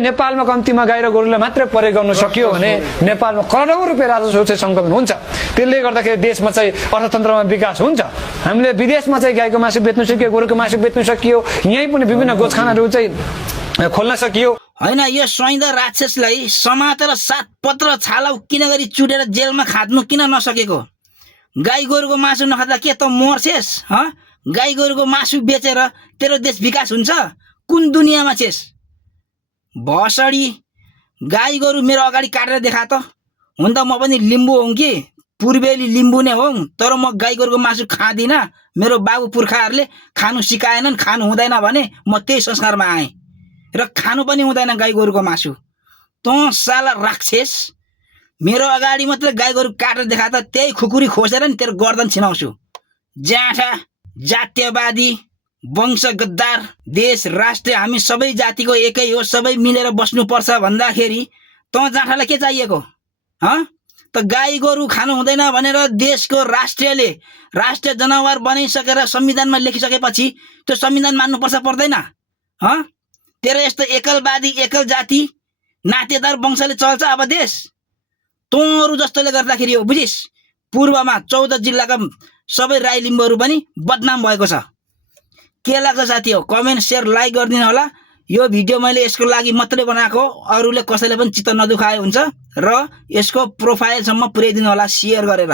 नेपालमा कम्तीमा गाई र गोरुलाई मात्रै प्रयोग गर्न सकियो भने नेपालमा करोडौं रुपियाँ राजस्व चाहिँ सङ्कलन हुन्छ। त्यसले गर्दाखेरि देशमा चाहिँ अर्थतन्त्रमा विकास हुन्छ। हामीले विदेशमा चाहिँ गाईको मासु बेच्नु सकियो, गोरुको मासु बेच्नु सकियो, यहीँ पनि विभिन्न गोठाखानाहरू चाहिँ खोल्न सकियो। हैन, यो स्वाइँदा राक्षसलाई समातेर 7 पत्र छालाउ किन गरी चुडेर जेलमा खाद्नु किन नसकेको? गाई गोरुको मासु नखाँदा के त मर्छेस? गाई गोरुको मासु बेचेर तेरो देश विकास हुन्छ? कुन दुनियाँमा छेस? भसडी गाई गोरु मेरो अगाडि काटेर देखा त। हुन त म पनि लिम्बू हुँ कि पूर्वेली लिम्बू नै हुँ, तर म गाई गोरुको मासु खाँदिन। मेरो बाबु पुर्खाहरूले खानु सिकाएनन्, खानु हुँदैन भने म त्यही संस्कारमा आएँ र खानु पनि हुँदैन गाई गोरुको मासु। तँ साला राक्षस मेरो अगाडि मात्रै गाई गोरु काटेर देखा त, त्यही खुकुरी खोसेर नि तेरो गर्दन छिनाउँछु। ज्याठा जातीयवादी वंश गद्दार, देश राष्ट्र हामी सबै जातिको एकै हो, सबै मिलेर बस्नुपर्छ भन्दाखेरि तँ जाठालाई के चाहिएको? त गाई गोरु खानु हुँदैन भनेर देशको राष्ट्रिय जनावर बनाइसकेर संविधानमा लेखिसकेपछि त्यो संविधान मान्नुपर्छ पर्दैन? तेरो यस्तो एकलवादी एकल जाति नातेदार वंशले चल्छ अब देश? तँहरू जस्तोले गर्दाखेरि हो, बुझिस्? पूर्वमा 14 जिल्लाका सबै राई लिम्बूहरू पनि बदनाम भएको छ। के लाग्छ साथी हो? कमेन्ट शेयर लाइक गरिदिनु होला। यो भिडियो मैले यसको लागि मात्रै बनाएको, अरूले कसैले पनि चित्त नदुखाए हुन्छ र यसको प्रोफाइलसम्म पुर्याइदिनु होला सेयर गरेर।